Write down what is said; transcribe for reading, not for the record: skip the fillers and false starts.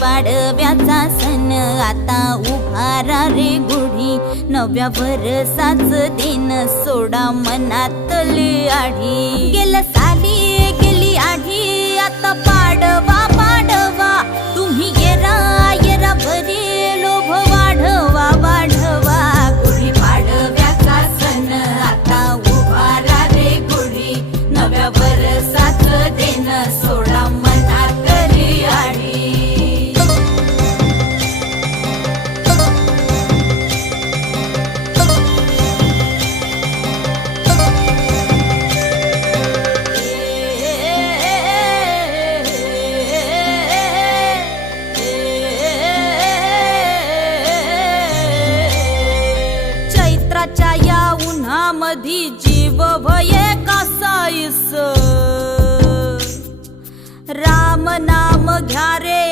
पाडव्याचा सण आता उभारा रे गुढी, नव्या वर्षाच दिन सोडा मनातली आढी। गेल्या साली गेली आढी, आता पाडवा पाडवा, तुम्ही येरा येरा भरी लोभ वाढवा वाढवा। गुढी पाडव्याचा सण आता उभारा रे गुढी, नव्या वर्षाच दिन सोडा मनातली आढी। चैत्राच्या या उन्हामधी जीव भये कासाईस, राम नाम घ्या रे।